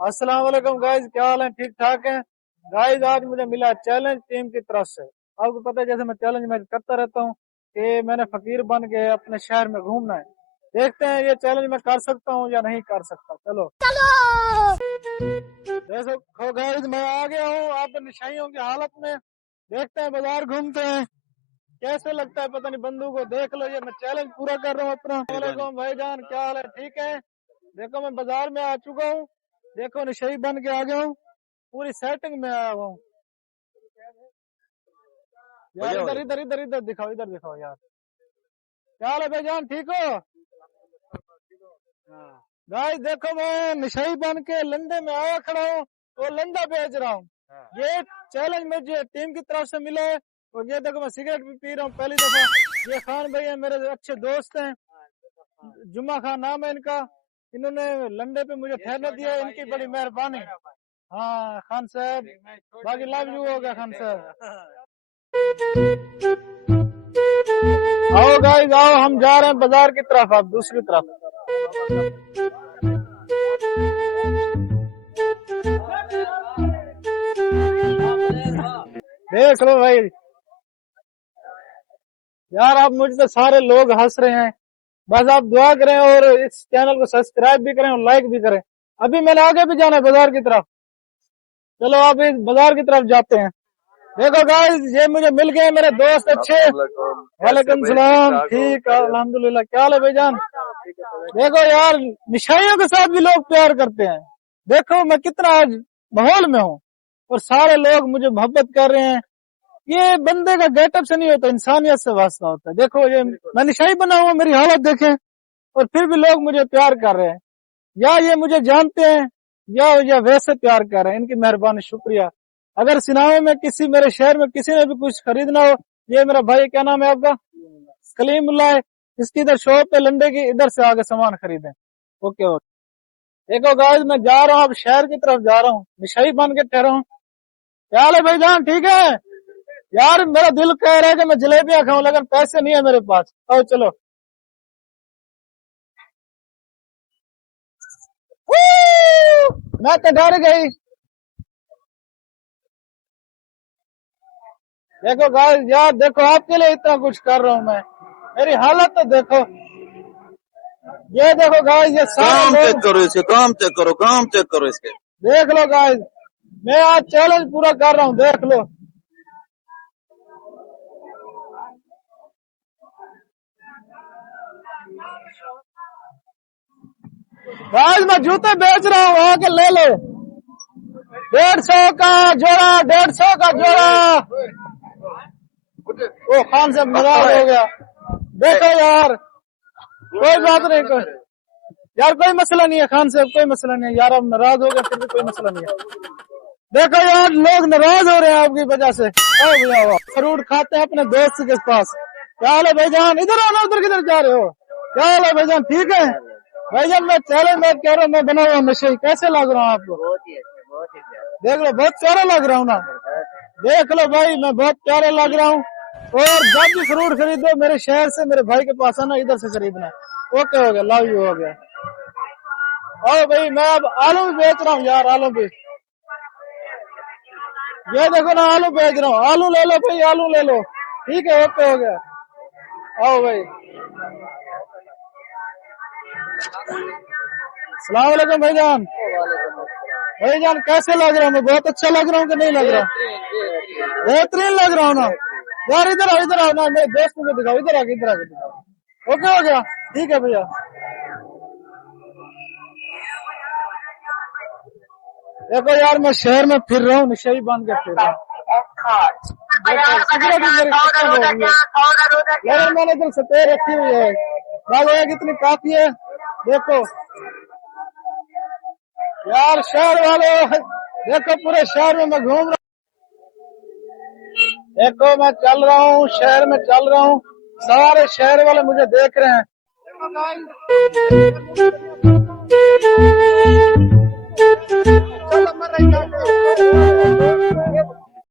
अस्सलाम वालेकुम गाइस, क्या हाल है? ठीक ठाक है गाइस। आज मुझे मिला चैलेंज टीम की तरफ से। आपको पता है जैसे मैं चैलेंज में करता रहता हूँ कि मैंने फकीर बन के अपने शहर में घूमना है। देखते हैं ये चैलेंज मैं कर सकता हूँ या नहीं कर सकता। चलो देखो गाइस, मैं आ गया हूँ आप निशाइयों की हालत में। देखते हैं, बाजार घूमते हैं, कैसे लगता है पता नहीं। बंदूक को देख लो, ये मैं चैलेंज पूरा कर रहा हूँ अपना। वालेकुम भाईजान, क्या हाल है? ठीक है। देखो मैं बाजार में आ चुका हूँ। देखो निशाई बन के आ गया हूँ, पूरी सेटिंग में आया हुआ हूँ यार। इधर इधर इधर इधर दिखाओ, इधर दिखाओ यार। क्या हाल है भाईजान, ठीक हो? गाइस देखो मैं निशाई बन के लंदे में आया खड़ा हूँ, तो लंदा बेच रहा हूँ। ये चैलेंज मुझे टीम की तरफ से मिला है। और ये देखो मैं सिगरेट भी पी रहा हूँ पहली दफा। ये खान भाई है, मेरे अच्छे दोस्त हैं, जुम्मा खान नाम है इनका। इन्होंने लंडे पे मुझे ठहरने दिया, इनकी बड़ी मेहरबानी। हाँ खान साहब, बाकी लव यू हो गया खान साहब। आओ गाइस आओ, हम जा रहे हैं बाजार की तरफ, आप दूसरी तरफ। देख लो भाई यार, आप मुझ पे सारे लोग हंस रहे हैं। बस आप दुआ करें और इस चैनल को सब्सक्राइब भी करें और लाइक भी करें। अभी मैंने आगे भी जाना है बाजार की तरफ। चलो आप इस बाजार की तरफ जाते हैं। देखो गाइस, ये मुझे मिल गए मेरे दोस्त अच्छे। वालेकुम सलाम, ठीक अल्हम्दुलिल्लाह। क्या हाल है भाईजान? देखो यार, निशाइयों के साथ भी लोग प्यार करते हैं। देखो मैं कितना आज माहौल में हूँ और सारे लोग मुझे मोहब्बत कर रहे हैं। ये बंदे का गेटअप से नहीं होता, इंसानियत से वास्ता होता है। देखो ये मैं निशाई बना हुआ, मेरी हालत देखें, और फिर भी लोग मुझे प्यार कर रहे हैं। या ये मुझे जानते हैं या वैसे प्यार कर रहे हैं। इनकी मेहरबानी, शुक्रिया। अगर सिनावे में किसी, मेरे शहर में किसी ने भी कुछ खरीदना हो, ये मेरा भाई, क्या नाम है आपका? कलीमुल्लाह है। इसकी इधर शॉप पे लंडे की, इधर से आगे सामान खरीदें। Okay okay. देखो गाइस, मैं जा रहा हूँ, अब शहर की तरफ जा रहा हूँ, निशाई बन के ठहरा हूँ। क्या हाल है भाईजान, ठीक है? यार मेरा दिल कह रहा है कि मैं जलेबियां खाऊं, लेकिन पैसे नहीं है मेरे पास। आओ चलो। मैं तो डर गई। देखो गाइस यार, देखो आपके लिए इतना कुछ कर रहा हूँ मैं, मेरी हालत तो देखो। ये देखो गाइस, ये काम सारे चेक लोग करो इसके, काम चेक करो, काम चेक करो इसके। देख लो गाइस, मैं आज चैलेंज पूरा कर रहा हूँ, देख लो। गाइस मैं जूते बेच रहा हूँ, आके ले लो। 150 का जोड़ा, 150 का जोड़ा। ओ खान साहब नाराज हो गया। देखो यार, कोई बात नहीं, कोई यार कोई मसला नहीं है खान साहब, कोई मसला नहीं है यार। आप नाराज हो गए फिर भी कोई मसला नहीं है। देखो यार, लोग नाराज हो रहे हैं आपकी वजह से। ओ भैया फ्रूट खाते हैं अपने दोस्त के पास। क्या हाल है भाईजान? इधर आना, उधर किधर जा रहे हो? क्या हाल है भाईजान, ठीक है? भाईजान मैं चैलेंज मैं कह रहा हूँ, मैं बना हुआ नशे, कैसे लग रहा हूँ आपको? देख लो, बहुत प्यारा लग रहा हूँ ना। देख लो भाई, मैं बहुत प्यारा लग रहा हूँ। और जब भी फ्रूट खरीदो मेरे शहर से, मेरे भाई के पास आना, इधर से खरीदना। ओके हो गया, लव यू हो गया। और भाई मैं अब आलू भी बेच रहा हूँ यार, आलू भी। ये देखो ना, आलू बेच रहा हूँ, आलू ले लो भाई, आलू ले लो। ठीक है, ओके हो गया। आओ भाई। सलाम वालेकुम भाईजान। भाईजान कैसे लग रहा हूँ मैं? बहुत अच्छा लग रहा हूँ कि नहीं लग रहा? बेहतरीन लग रहा हूँ ना यार। इधर आओ, इधर आओ ना, मेरे दोस्त को दिखाओ, इधर आके, इधर आके दिखाओ। ओके हो गया, ठीक है भैया। देखो यार, मैं शहर में फिर रहा हूँ, निशाई बांध के फिर रहा हूँ। सिगरेट भी मेरी खत्म हो गई है, लेकिन मैंने इधर सफेद रखी हुई है। बाबा कितनी काफी है, देखो यार। शहर वाले देखो, पूरे शहर में मैं घूम रहा हूँ। देखो मैं चल रहा हूँ, शहर में चल रहा हूँ, सारे शहर वाले मुझे देख रहे हैं।